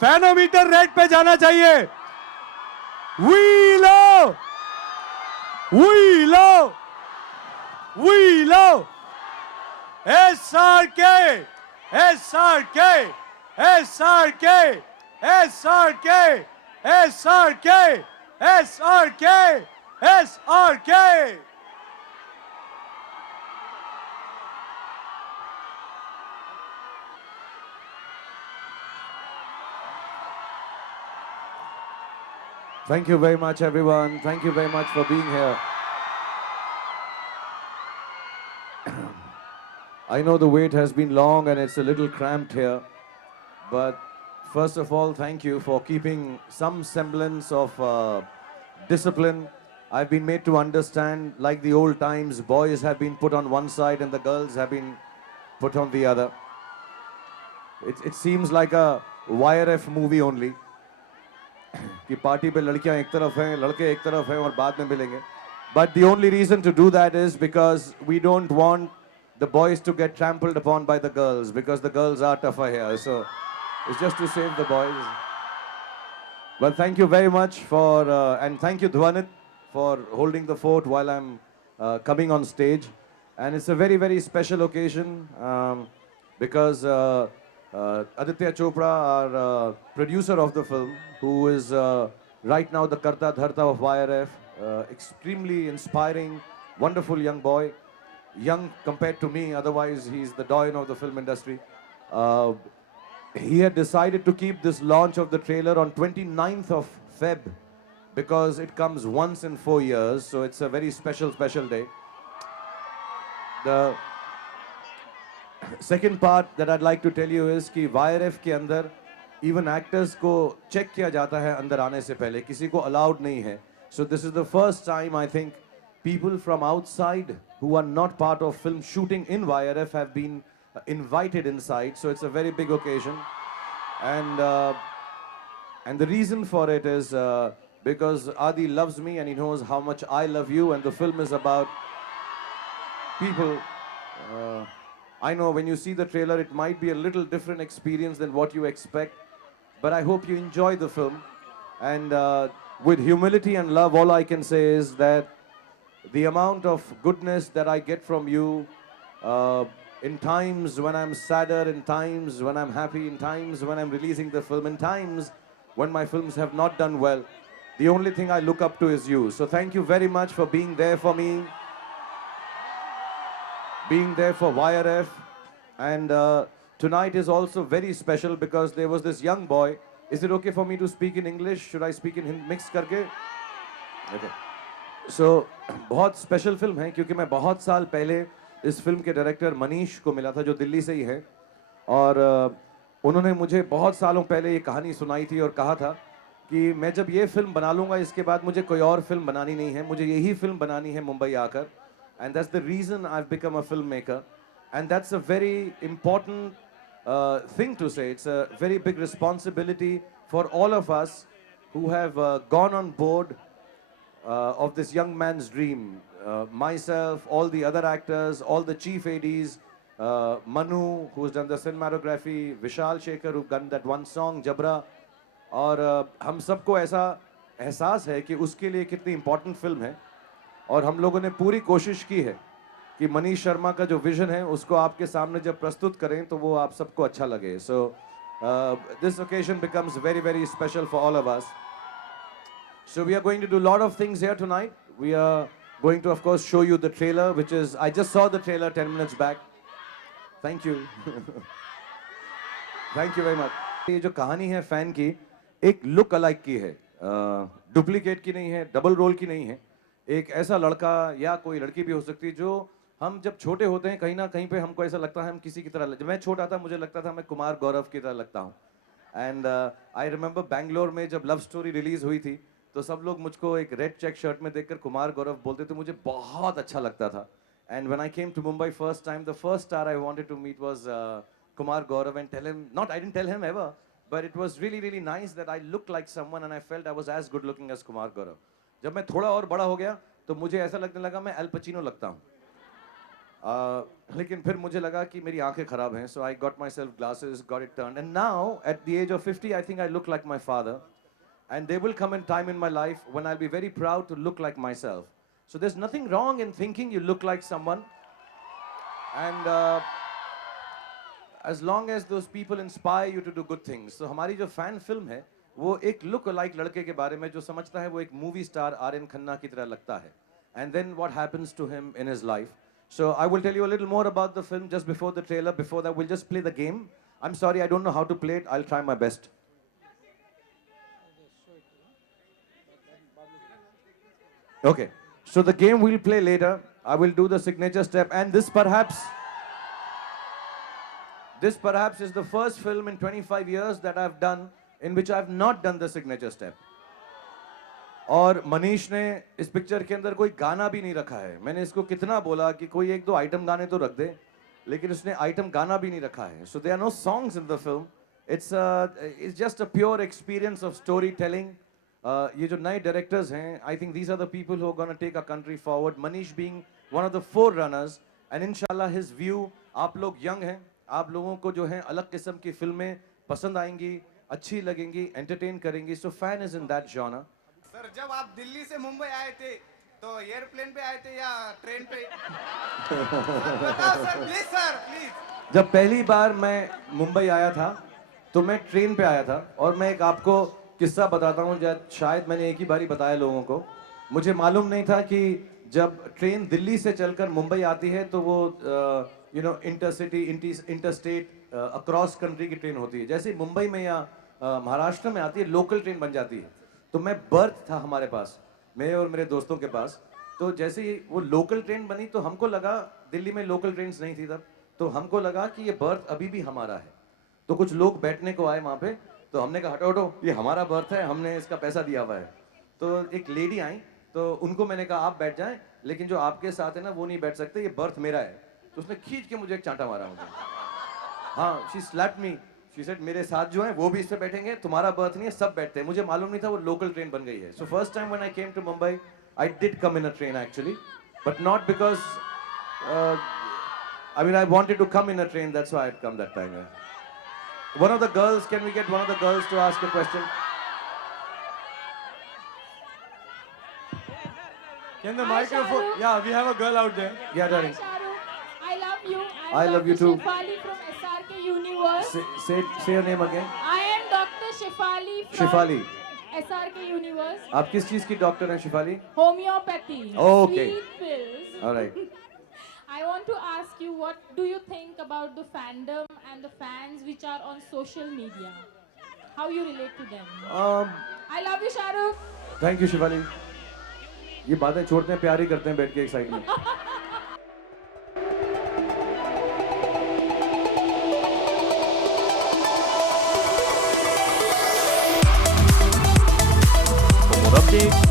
फैनोमीटर red पे जाना चाहिए। We love, we love, we love SRK, SRK, SRK, SRK, SRK, SRK, SRK. Thank you very much, everyone. Thank you very much for being here. I know the wait has been long and it's a little cramped here, but first of all, thank you for keeping some semblance of discipline. I've been made to understand, like the old times, boys have been put on one side and the girls have been put on the other. It seems like a YRF movie only. कि party पे लड़कियां एक तरफ हैं, लड़के एक तरफ हैं और बाद में मिलेंगे. But the only reason to do that is because we don't want the boys to get trampled upon by the girls, because the girls are tougher here. So it's just to save the boys. Well, thank you very much for, and thank you Dhwanit for holding the fort while I'm coming on stage. And it's a very, very special occasion because Aditya Chopra, our producer of the film, who is right now the Karta Dharta of YRF, extremely inspiring, wonderful young boy, young compared to me, otherwise he's the doyen of the film industry. He had decided to keep this launch of the trailer on 29th of Feb because it comes once in 4 years, so it's a very special, special day. The second part that I'd like to tell you is कि YRF के अंदर even actors को check किया जाता है अंदर आने से पहले, किसी को allowed नहीं है. So this is the first time I think people from outside who are not part of film shooting in YRF have been invited inside. So it's a very big occasion, and the reason for it is because Adi loves me and he knows how much I love you, and the film is about people. I know when you see the trailer, it might be a little different experience than what you expect, but I hope you enjoy the film. And with humility and love, all I can say is that the amount of goodness that I get from you in times when I'm sadder, in times when I'm happy, in times when I'm releasing the film, in times when my films have not done well, the only thing I look up to is you. So thank you very much for being there for me, being there for YRF. And tonight is also very special because there was this young boy. Is it okay for me to speak in English? Should I speak in Hindi mix करके? Okay. So बहुत special film है क्योंकि मैं बहुत साल पहले इस film के डायरेक्टर मनीष को मिला था जो दिल्ली से ही है, और उन्होंने मुझे बहुत सालों पहले ये कहानी सुनाई थी और कहा था कि मैं जब ये फिल्म बना लूँगा इसके बाद मुझे कोई और फिल्म बनानी नहीं है, मुझे यही फिल्म बनानी है मुंबई आकर. And that's the reason I've become a filmmaker. And that's a very important thing to say. It's a very big responsibility for all of us who have gone on board of this young man's dream. Myself, all the other actors, all the chief ADs, Manu, who's done the cinematography, Vishal Shekhar, who've done that one song, Jabra. और हम सबको ऐसा एहसास है कि उसके लिए कितनी इम्पोर्टेंट फिल्म है, और हम लोगों ने पूरी कोशिश की है कि मनीष शर्मा का जो विजन है उसको आपके सामने जब प्रस्तुत करें तो वो आप सबको अच्छा लगे. So this occasion becomes very very special for all of us. So we are going to do a lot of things here tonight. We are going to, of course, show you the trailer, which is, I just saw the trailer 10 minutes back. Thank you. Thank you very much. ये जो कहानी है fan की, एक look alike की है, duplicate की नहीं है, डबल रोल की नहीं है. एक ऐसा लड़का या कोई लड़की भी हो सकती है जो हम जब छोटे होते हैं कहीं ना कहीं पे हमको ऐसा लगता है हम किसी की तरह, जब मैं छोटा था मुझे लगता था मैं कुमार गौरव की तरह लगता हूँ. एंड आई रिमेंबर बैंगलोर में जब लव स्टोरी रिलीज हुई थी तो सब लोग मुझको एक रेड चेक शर्ट में देखकर कुमार गौरव बोलते थे, मुझे बहुत अच्छा लगता था. And when I came to Mumbai first time, the first star I wanted to meet was Kumar Gaurav and tell him, not I didn't tell him ever, but it was really really nice that I looked like someone and I felt I was as good looking as Kumar Gaurav. जब मैं थोड़ा और बड़ा हो गया तो मुझे ऐसा लगने लगा मैं एल पचिनो लगता हूँ. लेकिन फिर मुझे लगा कि मेरी आंखें खराब हैं, so I got myself glasses, got it turned, and now at the age of 50, I think I look like my father, and there will come a time in my life when I'll be very proud to look like myself. So there's nothing wrong in thinking you look like someone, and as long as those people inspire you to do good things. So हमारी जो fan film है, वो एक look alike लड़के के बारे में जो समझता है वो एक movie star आर्यन खन्ना की तरह लगता है. And then what happens to him in his life. So I will tell you a little more about the film just before the trailer. Before that, we'll just play the game. I'm sorry, I don't know how to play it. I'll try my best. Okay, so the game we'll play later. I will do the signature step, and this perhaps is the first film in 25 years that I've done in which I've not done the signature step. और मनीष ने इस picture के अंदर कोई गाना भी नहीं रखा है. मैंने इसको कितना बोला कि कोई एक दो आइटम गाने तो रख दे, लेकिन उसने आइटम गाना भी नहीं रखा है. So there are no songs in the film. It's just a pure experience of storytelling. ये जो नए directors हैं, I think these are the people who are going to take our country forward. Manish being one of the forerunners, and inshallah his view. आप लोग young हैं, आप लोगों को जो है अलग किस्म की फिल्में पसंद आएंगी, अच्छी लगेंगी, entertain करेंगी. So fan is in that genre. Sir जब आप दिल्ली से मुंबई आए थे तो एयरप्लेन पे आए थे या ट्रेन पे? बताओ सर प्लीज. जब पहली बार मैं मुंबई आया था तो मैं ट्रेन पे आया था, और मैं एक आपको किस्सा बताता हूँ. शायद मैंने एक ही बारी बताया लोगों को. मुझे मालूम नहीं था कि जब ट्रेन दिल्ली से चलकर मुंबई आती है तो वो इंटरसिटी इंटरस्टेट अक्रॉस कंट्री की ट्रेन होती है. जैसे मुंबई में या महाराष्ट्र में आती है, लोकल ट्रेन बन जाती है. तो मैं बर्थ था हमारे पास, मेरे और मेरे दोस्तों के पास. तो जैसे ही वो लोकल ट्रेन बनी तो हमको लगा, दिल्ली में लोकल ट्रेन्स नहीं थी तब, तो हमको लगा कि ये बर्थ अभी भी हमारा है. तो कुछ लोग बैठने को आए वहाँ पे, तो हमने कहा हटो हटो, ये हमारा बर्थ है, हमने इसका पैसा दिया हुआ है. तो एक लेडी आई, तो उनको मैंने कहा आप बैठ जाएं, लेकिन जो आपके साथ है ना वो नहीं बैठ सकते, ये बर्थ मेरा है. तो उसने खींच के मुझे एक चांटा मारा मुझे. हाँ, she slapped me. She said, मेरे साथ जो हैं वो भी इस पे बैठेंगे, तुम्हारा बर्थ नहीं है, सब बैठते हैं. मुझे मालूम नहीं था वो लोकल ट्रेन बन गई है. So first time when I came to Mumbai, I did come in a train actually, but not because I mean I wanted to come in a train, that's why I'd come that time. One of the girls, can we get one of the girls to ask a question? Can the Hi, microphone? Shahrukh. Yeah, we have a girl out there. Yeah, darling. Hi, Shahrukh. I love you. I love you too. Shefali from SRK Universe. Say your name again. I am Dr. Shefali from Shefali. SRK Universe. आप किस चीज की doctor हैं Shifali? Homeopathy. Okay. Sweet pills. All right. I want to ask you, what do you think about the fandom and the fans which are on social media? How you relate to them? I love you, Shahrukh. Thank you Shifali. ये बातें छोड़ते हैं, प्यार ही करते हैं बैठ के एक साइड में. For more updates,